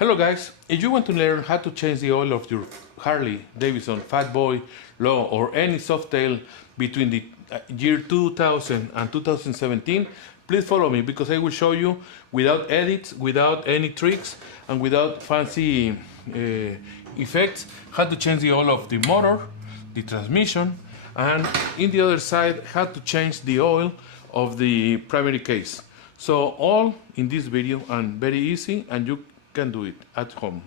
Hello guys, if you want to learn how to change the oil of your Harley Davidson Fat Boy, Low or any Softail between the year 2000 and 2017, please follow me because I will show you without edits, without any tricks and without fancy effects how to change the oil of the motor, the transmission, and in the other side how to change the oil of the primary case. So all in this video and very easy, and you can do it at home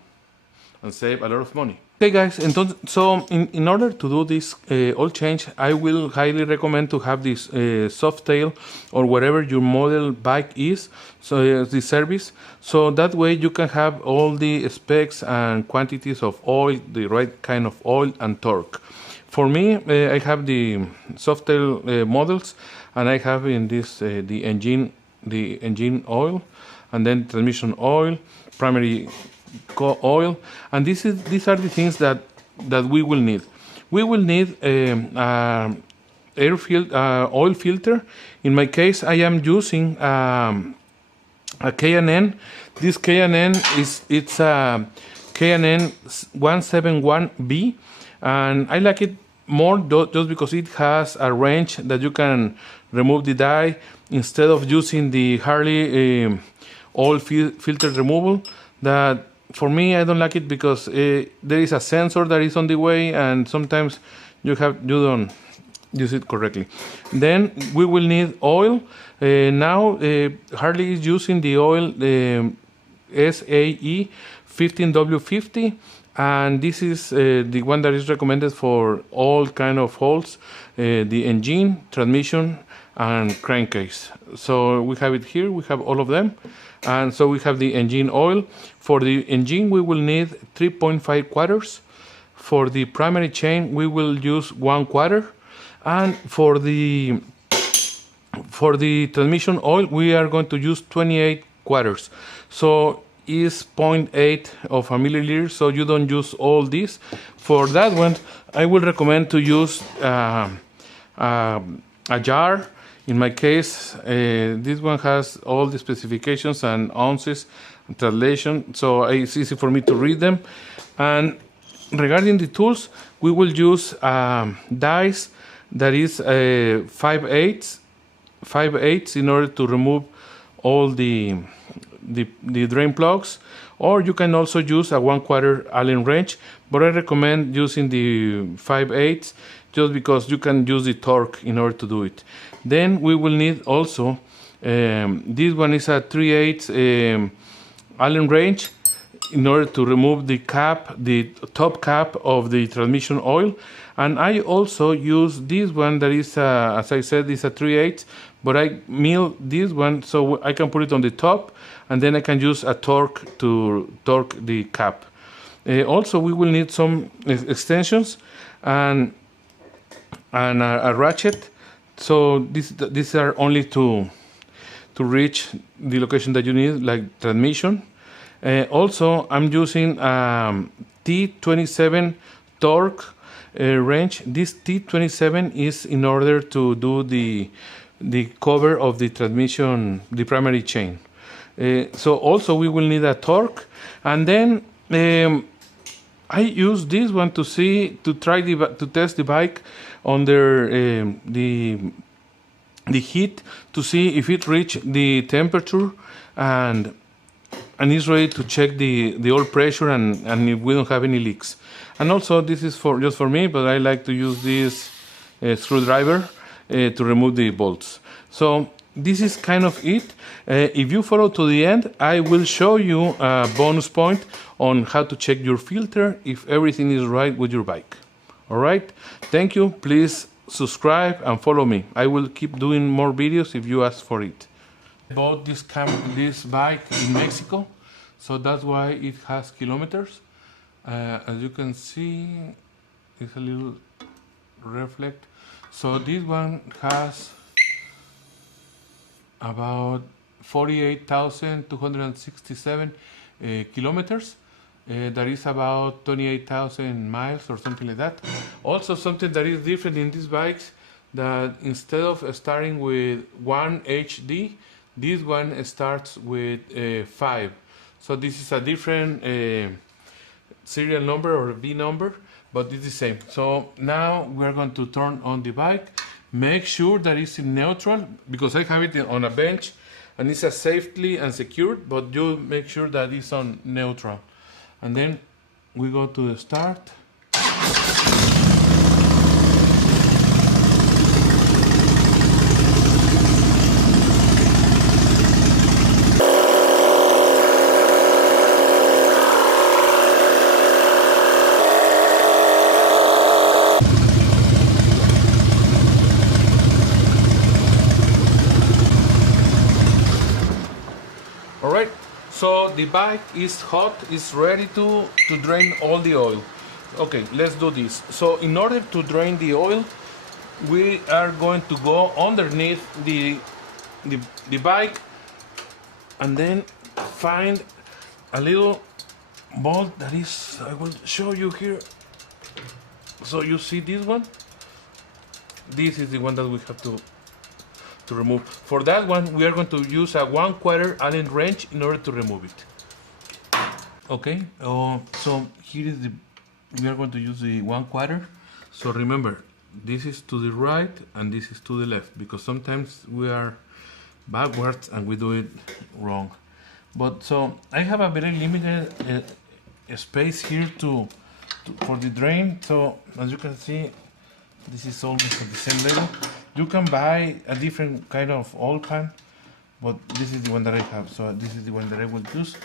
and save a lot of money. Okay guys, so in order to do this oil change, I will highly recommend to have this Softail or whatever your model bike is, so the service, so that way you can have all the specs and quantities of oil, the right kind of oil and torque. For me, I have the Softail models, and I have in this the engine oil, and then transmission oil, primary oil, and these are the things that we will need. We will need oil filter. In my case, I am using a K&N. This K&N it's a K&N 171B, and I like it more just because it has a range that you can remove the dye instead of using the Harley oil filter removal. That for me, I don't like it because there is a sensor that is on the way, and sometimes you don't use it correctly. Then we will need oil. Now Harley is using the oil SAE 15W50, and this is the one that is recommended for all kind of holes, the engine, transmission, and crankcase. So we have it here, we have all of them. And so we have the engine oil. For the engine we will need 3.5 quarters. For the primary chain we will use 1 quarter. And for the transmission oil we are going to use 28 quarters. So is 0.8 of a milliliter, so you don't use all this. For that one I will recommend to use a jar. In my case, this one has all the specifications and ounces and translation, so it's easy for me to read them. And regarding the tools, we will use dies that is 5/8 in order to remove all the drain plugs, or you can also use a 1 quarter Allen wrench, but I recommend using the 5/8 just because you can use the torque in order to do it. Then we will need also this one is a 3/8 Allen wrench in order to remove the cap, the top cap of the transmission oil. And I also use this one that is as I said, is a 3/8, but I mill this one so I can put it on the top, and then I can use a torque to torque the cap. Also we will need some extensions and a ratchet. So these are only to reach the location that you need, like transmission. Also I'm using T27 torque wrench. This T27 is in order to do the cover of the transmission, the primary chain. So also we will need a torque, and then I use this one to test the bike under the heat, to see if it reached the temperature and is ready to check the oil pressure and if we don't have any leaks. And also this is just for me, but I like to use this screwdriver to remove the bolts. So this is kind of it. If you follow to the end, I will show you a bonus point on how to check your filter if everything is right with your bike. Alright, thank you. Please subscribe and follow me. I will keep doing more videos if you ask for it. I bought this bike in Mexico, so that's why it has kilometers. As you can see, it's a little reflect. So this one has about 48,267 kilometers. That is about 28,000 miles or something like that. Also something that is different in these bikes, that instead of starting with 1 HD, this one starts with 5. So this is a different serial number or V number, but it's the same. So now we're going to turn on the bike. Make sure that it's in neutral, because I have it on a bench and it's a safely and secured, but you make sure that it's on neutral. And then we go to the start. Alright, so the bike is hot, it's ready to drain all the oil. Okay, let's do this. So in order to drain the oil, we are going to go underneath the bike and then find a little bolt that is, I will show you here. So you see this one? This is the one that we have to remove. For that one, we are going to use a 1/4 Allen wrench in order to remove it. Okay, so here is we are going to use the 1/4. So remember, this is to the right and this is to the left, because sometimes we are backwards and we do it wrong. But so I have a very limited space here for the drain. So as you can see, this is almost at the same level. You can buy a different kind of oil pan, but this is the one that I have, so this is the one that I will use.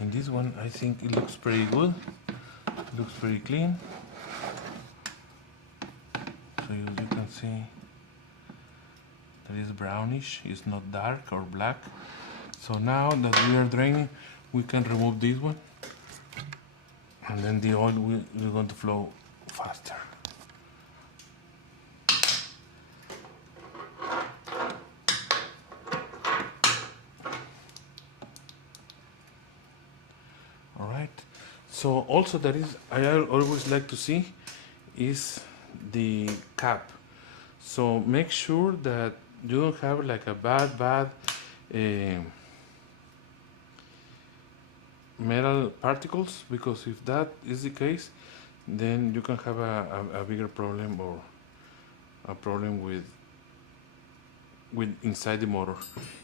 And this one, I think it looks pretty good. It looks pretty clean. So you can see that is brownish, it's not dark or black. So now that we are draining, we can remove this one, and then the oil will going to flow faster. All right. So also that is, I always like to see is the cap. So make sure that you don't have like a bad metal particles, because if that is the case, then you can have a bigger problem, or a problem with inside the motor.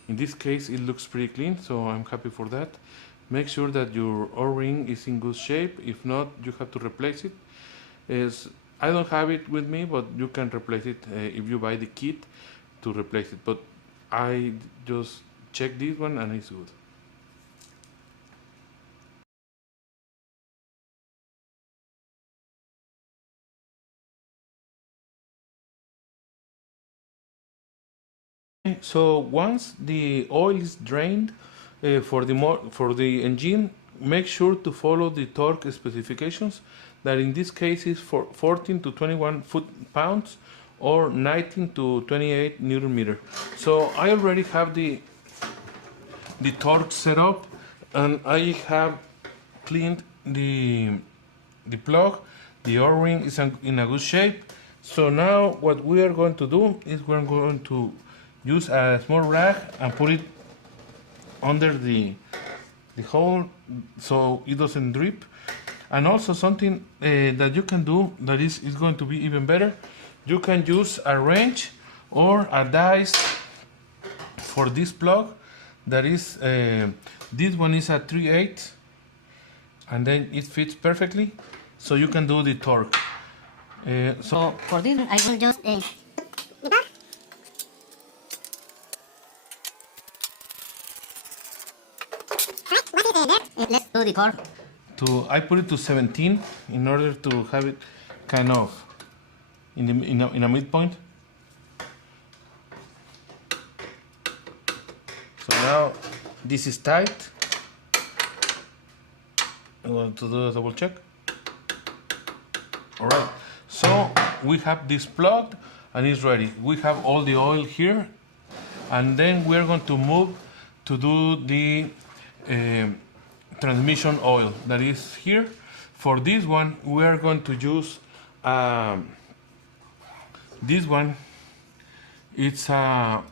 In this case, it looks pretty clean, so I'm happy for that. Make sure that your O-ring is in good shape. If not, you have to replace it. I don't have it with me, but you can replace it if you buy the kit to replace it. But I just checked this one and it's good. So once the oil is drained for the engine, make sure to follow the torque specifications. That in this case is for 14 to 21 foot-pounds or 19 to 28 Newton meter. So I already have the torque set up, and I have cleaned the plug. The O-ring is in a good shape. So now what we are going to do is we're going to use a small rag and put it under the hole so it doesn't drip. And also something that you can do that is going to be even better, you can use a wrench or a dice for this plug. That is, this one is a 3/8, and then it fits perfectly, so you can do the torque. So for this I will just let's do the torque. I put it to 17 in order to have it kind of in a midpoint. So now this is tight. I'm going to do a double check. All right, so we have this plugged and it's ready. We have all the oil here, and then we're going to move to do the transmission oil that is here. For this one, we are going to use this one. It's a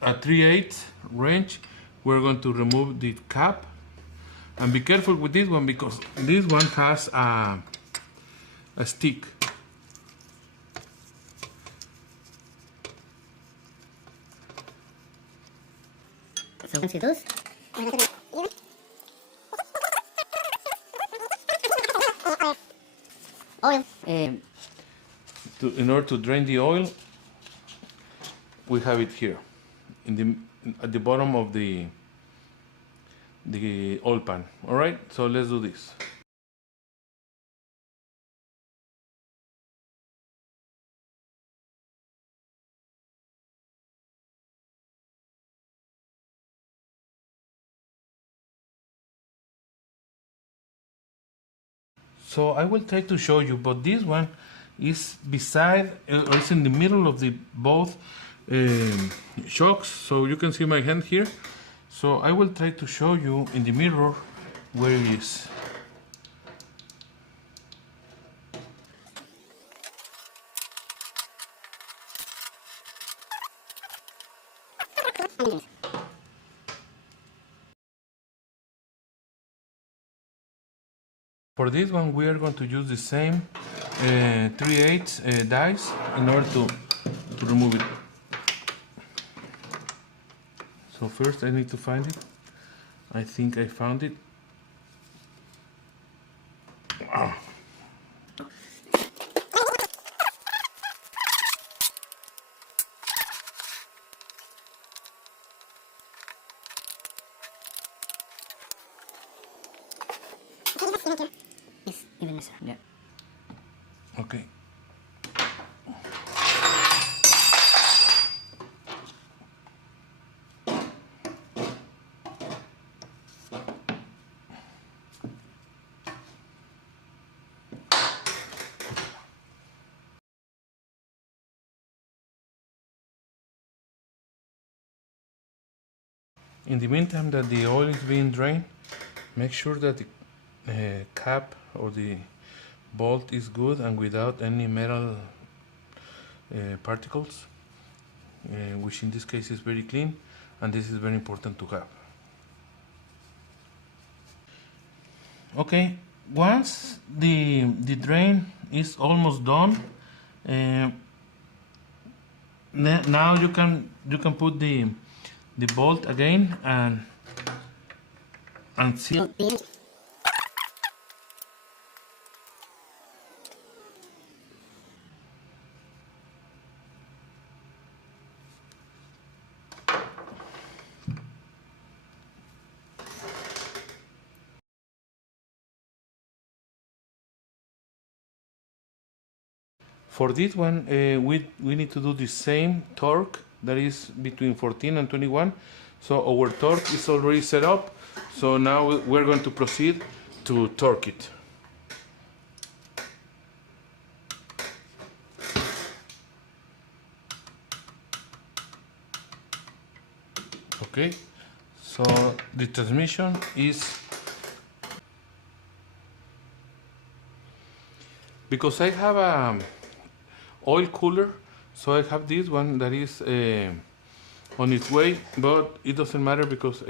3/8 wrench. We're going to remove the cap, and be careful with this one because this one has a stick. So once you do this, oil. In order to drain the oil, we have it here, at the bottom of the oil pan. All right, so let's do this. So I will try to show you, but this one is beside, or it's in the middle of the both shocks. So you can see my hand here. So I will try to show you in the mirror where it is. For this one, we are going to use the same 3/8 dies in order to remove it. So first I need to find it. I think I found it. Ah. Yes, even nicer. Yeah. Okay. In the meantime that the oil is being drained, make sure that the cap or the bolt is good and without any metal particles, which in this case is very clean, and this is very important to have. Okay, once the drain is almost done, now you can put the bolt again and seal. For this one, we need to do the same torque that is between 14 and 21. So our torque is already set up. So now we're going to proceed to torque it. Okay, so the transmission is, because I have a oil cooler, so I have this one that is on its way, but it doesn't matter because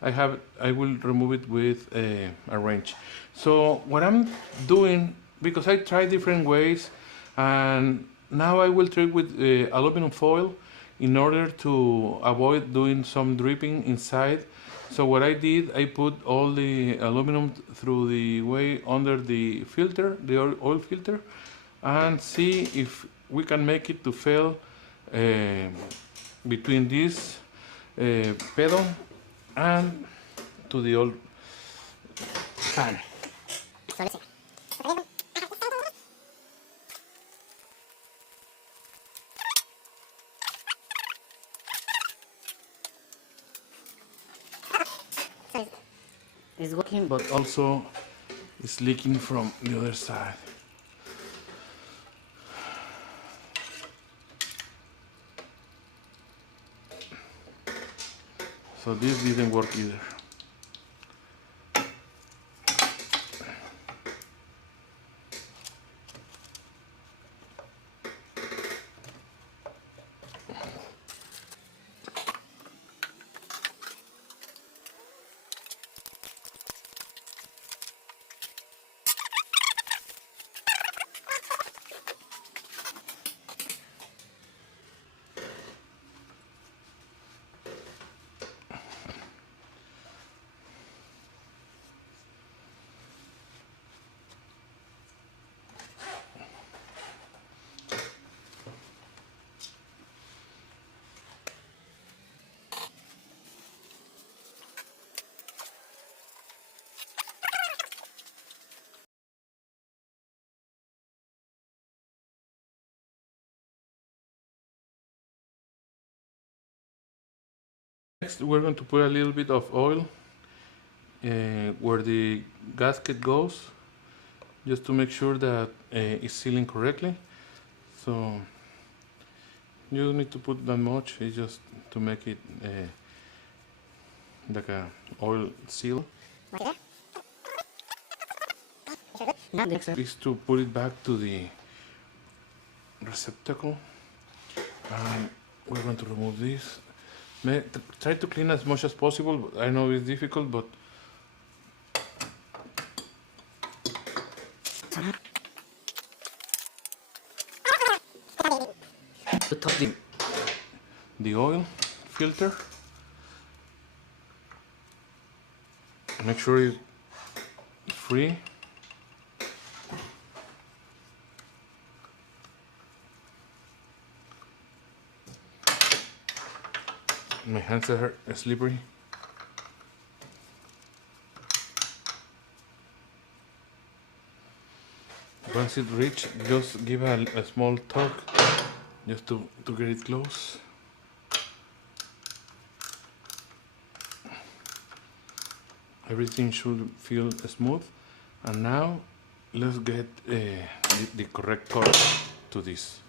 I will remove it with a wrench. So what I'm doing, because I tried different ways, and now I will try with aluminum foil in order to avoid doing some dripping inside. So what I did, I put all the aluminum through the way under the filter, the oil filter, and see if we can make it to fail between this pedal and to the old fan. So let's see. It's working, But also it's leaking from the other side. So this didn't work either. Next, we're going to put a little bit of oil where the gasket goes, just to make sure that it's sealing correctly. So you don't need to put that much, it's just to make it like a oil seal. Is to put it back to the receptacle, and we're going to remove this. Try to clean as much as possible. I know it's difficult, but the oil filter, make sure it's free. My hands are slippery. Once it reaches, just give a small tug just to get it close. Everything should feel smooth. And now let's get the correct color to this.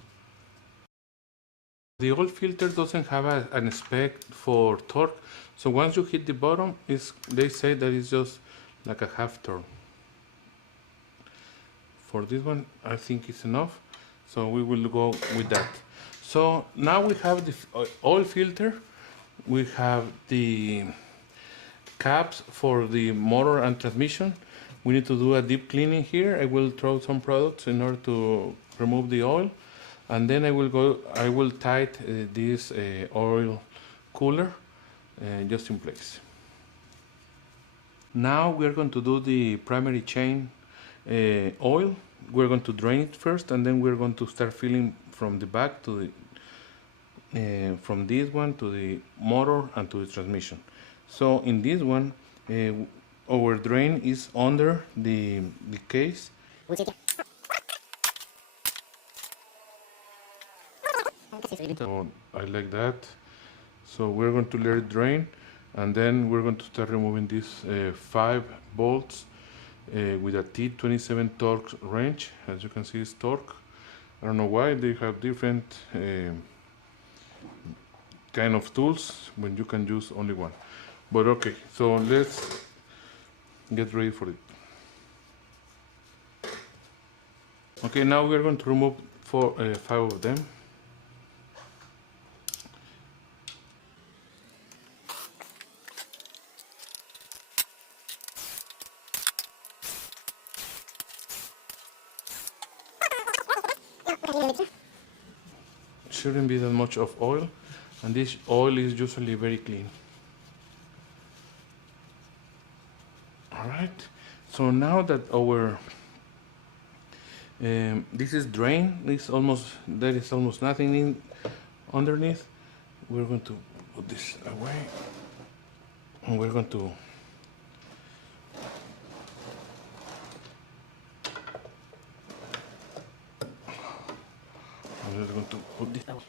The oil filter doesn't have an spec for torque, so once you hit the bottom, they say that it's just like a half turn. For this one, I think it's enough, so we will go with that. So now we have the oil filter, we have the caps for the motor and transmission. We need to do a deep cleaning here. I will throw some products in order to remove the oil. And then I will tight this oil cooler just in place. Now we're going to do the primary chain oil. We're going to drain it first, and then we're going to start filling from the back to the from this one to the motor and to the transmission. So in this one, our drain is under the case. So I like that. So we're going to let it drain, and then we're going to start removing these 5 bolts with a T27 torque wrench. As you can see, it's torque. I don't know why they have different kind of tools when you can use only one. But okay, so let's get ready for it. Okay, now we're going to remove 5 of them. Shouldn't be that much of oil, and this oil is usually very clean. Alright, so now that our this is drained, there is almost nothing underneath, we're going to put this away, and we're going to put this out.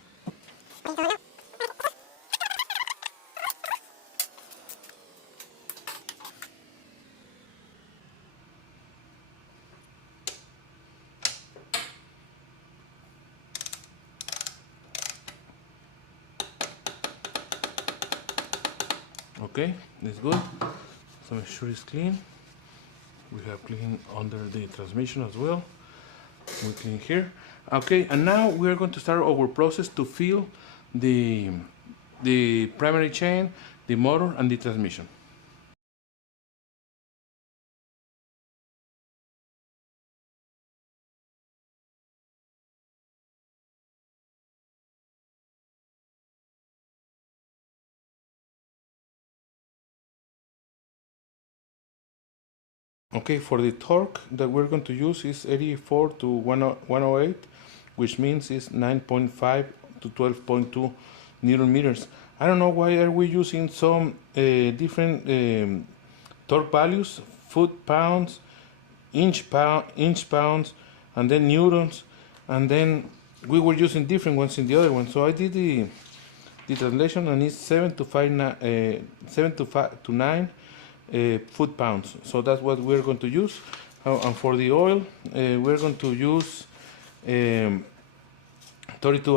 Okay, it's good. So make sure it's clean. We have clean under the transmission as well. We clean here. Okay, and now we are going to start our process to fill the primary chain, the motor, and the transmission. Okay, for the torque that we're going to use is 84 to 108, which means it's 9.5 to 12.2 Newton meters. I don't know why are we using some different torque values, foot-pounds, inch-pounds, and then newtons, and then we were using different ones in the other one. So I did the the translation, and it's 7 to 9 foot-pounds. So that's what we're going to use. And for the oil, we're going to use 32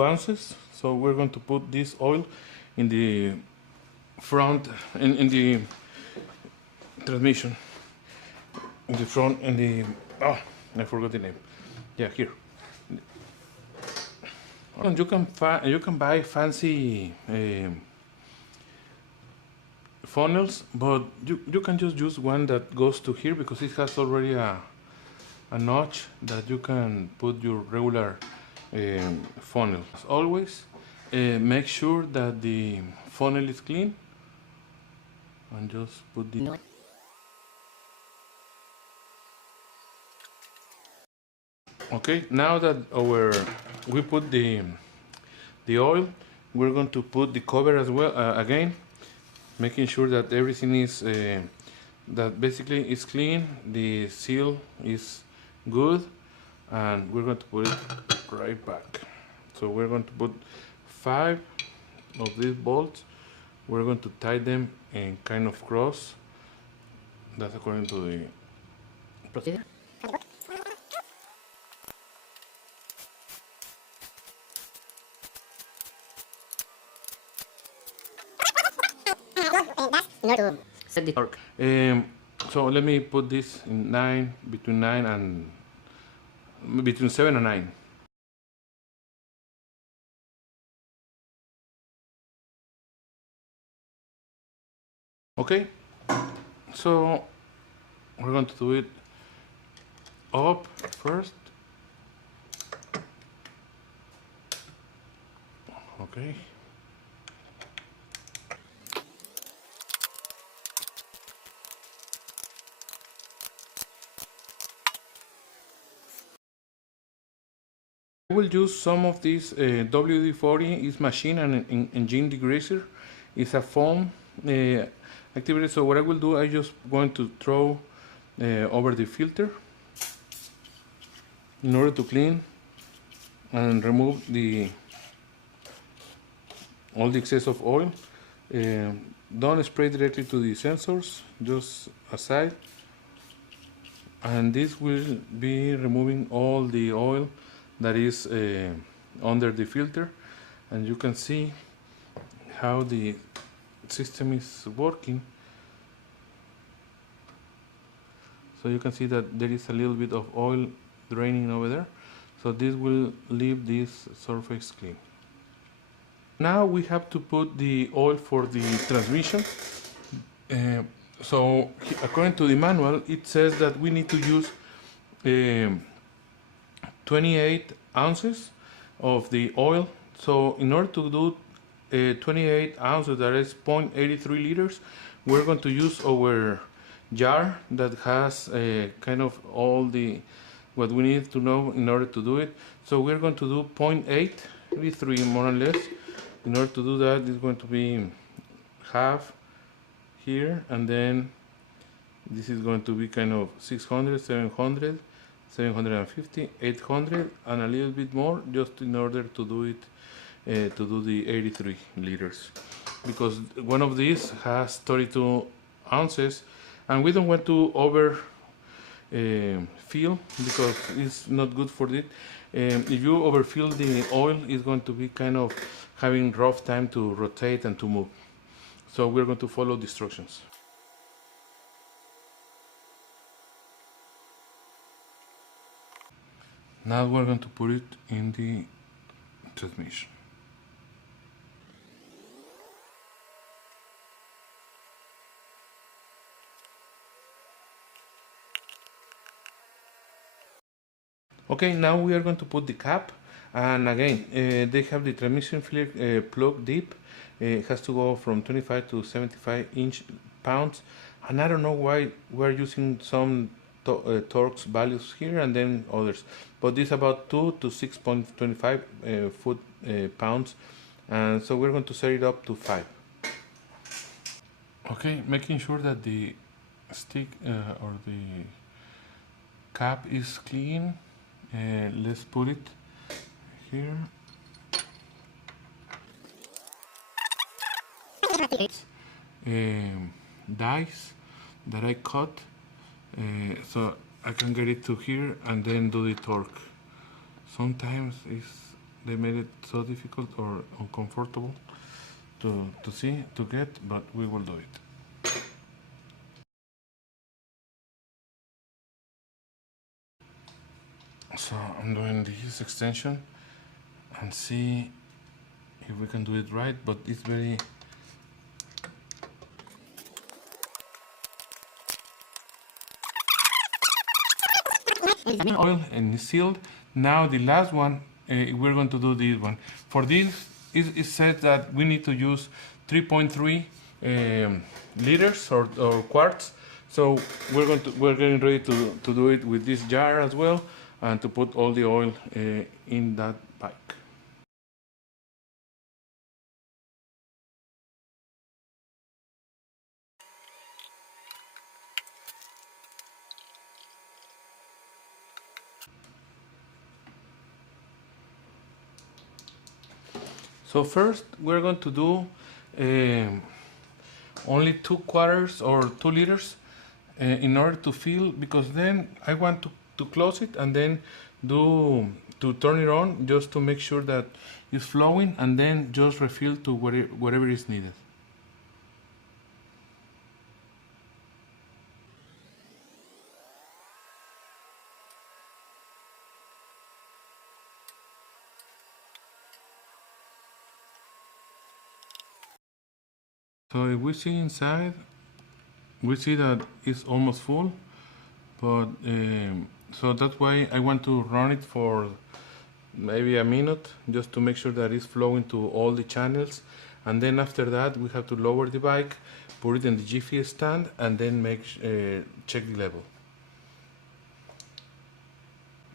ounces. So we're going to put this oil in the front, in the transmission, in the front, in the, oh, I forgot the name. Yeah, here. And you can buy fancy funnels, but you can just use one that goes to here, because it has already a notch that you can put your regular funnel. As always, make sure that the funnel is clean, and just put the okay. Now that we put the oil, we're going to put the cover as well, again, making sure that everything is that basically is clean, the seal is good, and we're going to put it right back. So we're going to put 5 of these bolts. We're going to tie them in kind of cross. That's according to the procedure. In order to set the torque. So let me put this in 9, between 7 and 9. Okay, so we're going to do it up first. Okay. I will use some of this WD-40 is machine and engine degreaser. It's a foam activity. So what I will do, I just going to throw over the filter in order to clean and remove all the excess of oil. Don't spray directly to the sensors, just aside, and this will be removing all the oil that is under the filter, and you can see how the system is working. So you can see that there is a little bit of oil draining over there, so this will leave this surface clean. Now we have to put the oil for the transmission. So according to the manual, it says that we need to use 28 ounces of the oil. So in order to do 28 ounces, that is 0.83 liters, we're going to use our jar that has kind of all the what we need to know in order to do it. So we're going to do 0.83 more or less. In order to do that, it's going to be half here, and then this is going to be kind of 600, 700, 750, 800, and a little bit more, just in order to do it, to do the 83 liters, because one of these has 32 ounces, and we don't want to over fill, because it's not good for it. If you overfill the oil, it's going to be kind of having rough time to rotate and to move. So we're going to follow the instructions. Now we're going to put it in the transmission. Okay, now we are going to put the cap, and again, they have the transmission filler plug deep. It has to go from 25 to 75 pounds, and I don't know why we're using some torques values here and then others, but this is about 2 to 6.25 foot-pounds, and so we're going to set it up to 5. Okay, making sure that the stick or the cap is clean. Let's put it here. dies that I cut, so I can get it to here and then do the torque. Sometimes they made it so difficult or uncomfortable to get, but we will do it. So I'm doing this extension and see if we can do it right, but it's very oil and it's sealed. Now the last one, we're going to do this one. For this, it said that we need to use 3.3 liters or quarts. So we're getting ready to do it with this jar as well, and to put all the oil in that bike. So first we're going to do only 2/4 or 2 liters in order to fill, because then I want to close it and then to turn it on just to make sure that it's flowing, and then just refill to whatever is needed. So if we see inside, we see that it's almost full, but so that's why I want to run it for maybe a minute just to make sure that it's flowing to all the channels, and then after that we have to lower the bike, put it in the jiffy stand, and then check the level.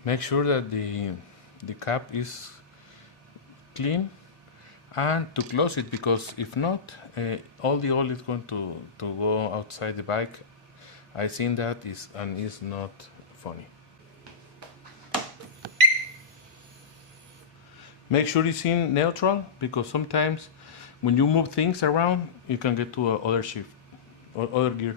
Make sure that the cap is clean, and to close it, because if not, all the oil is going to go outside the bike. I've seen that, and it's not funny. Make sure it's in neutral, because sometimes when you move things around, you can get to other shift or other gear.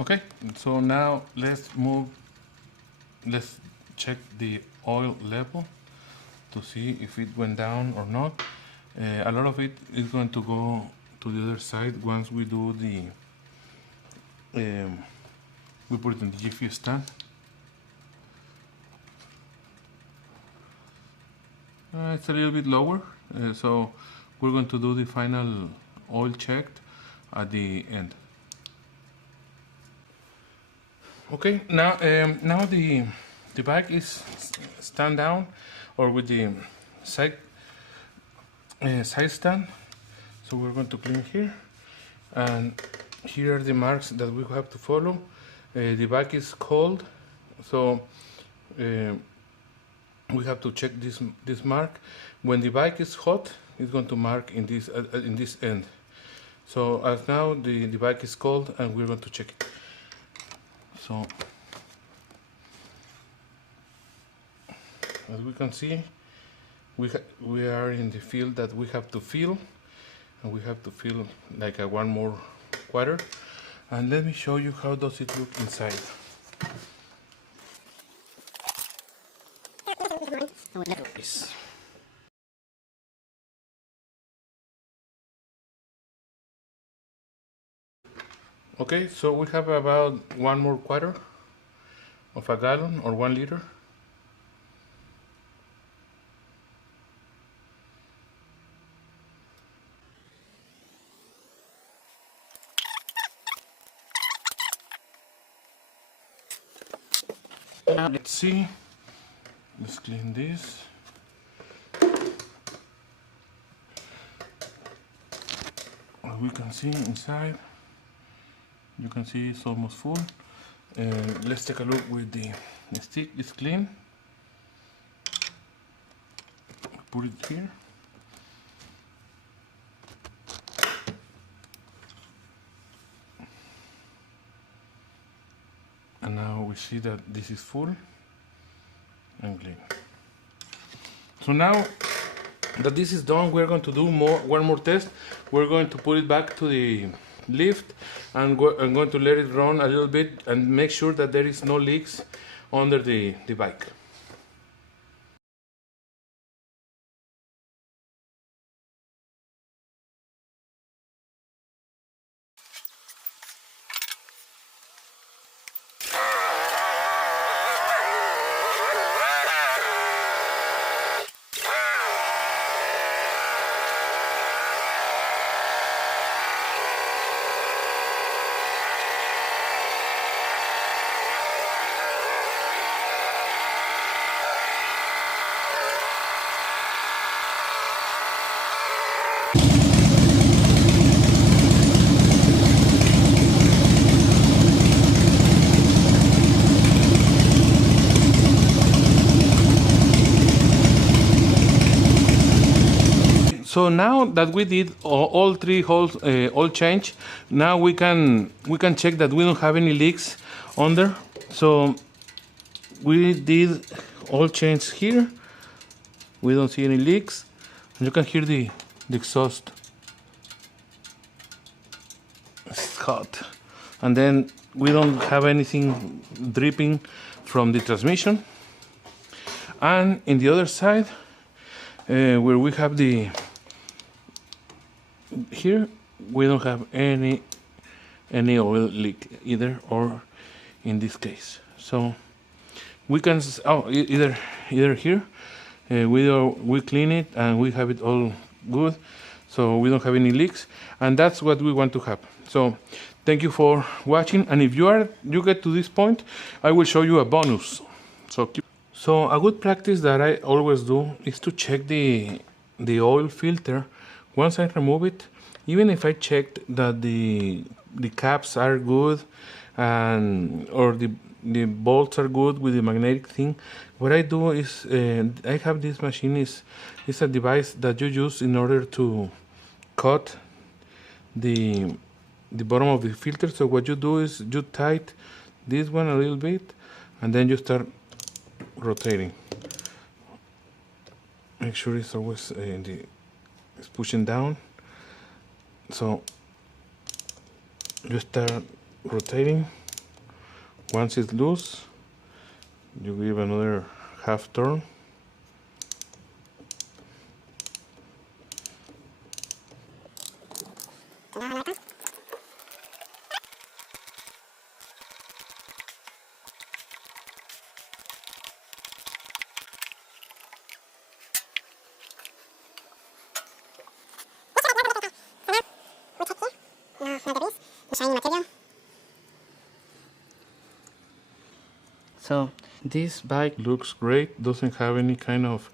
Okay, so now let's check the oil level to see if it went down or not. A lot of it is going to go to the other side once we do we put it in the jiffy stand. It's a little bit lower, so we're going to do the final oil check at the end. Okay, now the bike is stand down, or with the side stand. So we're going to clean here, and here are the marks that we have to follow. The bike is cold, so we have to check this mark. When the bike is hot, it's going to mark in this end. So as now the bike is cold, and we're going to check it. So as we can see, we are in the field that we have to fill, and we have to fill like a 1 more quarter. And let me show you how does it look inside. Yes. Okay, so we have about 1 more quarter of a gallon, or 1 liter. Now let's see. Let's clean this. as we can see inside, you can see it's almost full. Let's take a look with the stick. It's clean. Put it here. And now we see that this is full and clean. So now that this is done, we're going to do one more test. We're going to put it back to the lift and I'm going to let it run a little bit and make sure that there is no leaks under the bike. So now that we did all three holes, all change, now we can check that we don't have any leaks under. So we did all change here. We don't see any leaks, and you can hear the exhaust. It's hot, and then we don't have anything dripping from the transmission. And in the other side, where we have the here, we don't have any oil leak either, or in this case. So we can either here we clean it and we have it all good, so we don't have any leaks, and that's what we want to have. So thank you for watching, and if you get to this point, I will show you a bonus. So a good practice that I always do is to check the oil filter. Once I remove it, even if I checked that the caps are good and or the bolts are good with the magnetic thing, what I do is I have this machine is a device that you use in order to cut the bottom of the filter. So what you do is you tight this one a little bit and then you start rotating. Make sure it's always it's pushing down. So you start rotating. Once it's loose, you give another half turn. So this bike Looks great, doesn't have any kind of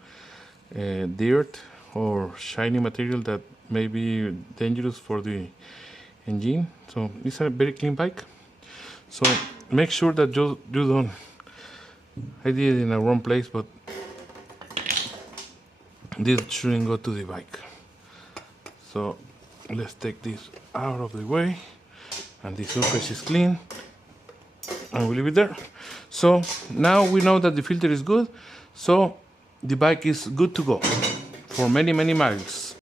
dirt or shiny material that may be dangerous for the engine. So it's a very clean bike. So make sure that you don't, I did it in a wrong place, but this shouldn't go to the bike. So let's take this out of the way, and the surface is clean, and we leave it there. So now we know that the filter is good, so the bike is good to go for many miles.